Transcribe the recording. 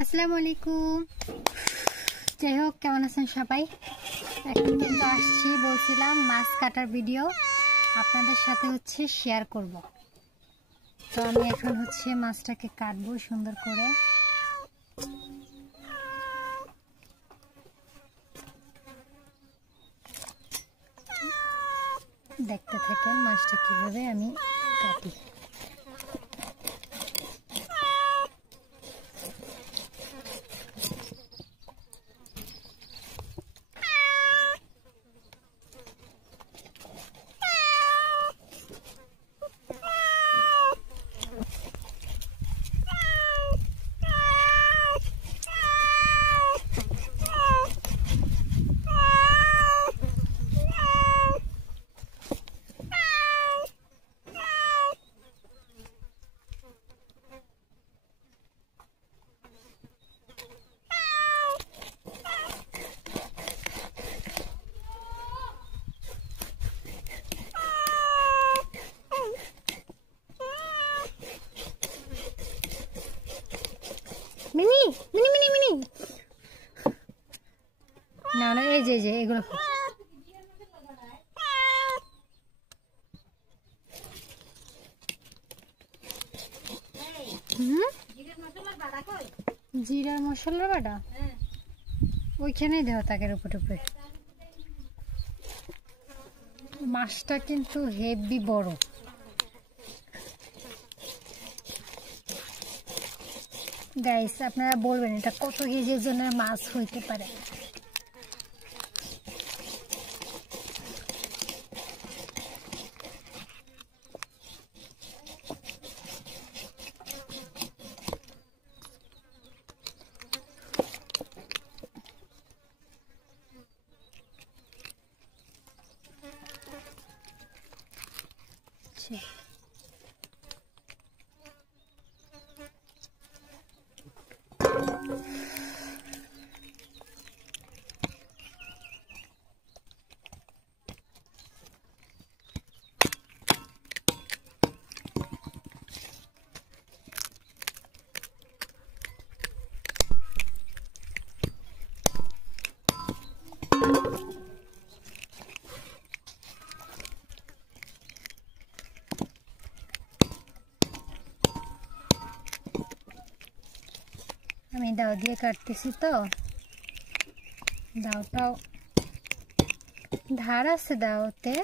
আসসালামু আলাইকুম। যাই হোক, কেমন আছেন সবাই? এখন কিন্তু আসছি, বলছিলাম মাছ কাটার ভিডিও আপনাদের সাথে শেয়ার করব। তো আমি এখন মাছটাকে কাটবো সুন্দর করে। দেখতে থাকেন মাছটা কিভাবে আমি কাটি। মিনি মিনি মিনি মিনি না না, এই যে এগুলো জিরার মশলার বাটা ওইখানেই দেওয়া তাকের উপরে উপরে। মাছটা কিন্তু হেভি বড়। গাইস, আপনারা বলবেন এটা কত কেজি ওজনের মাছ হইতে পারে? আমি দাও দিয়ে কাটতেছি, তো দাওটাও ধার আছে দাওতে।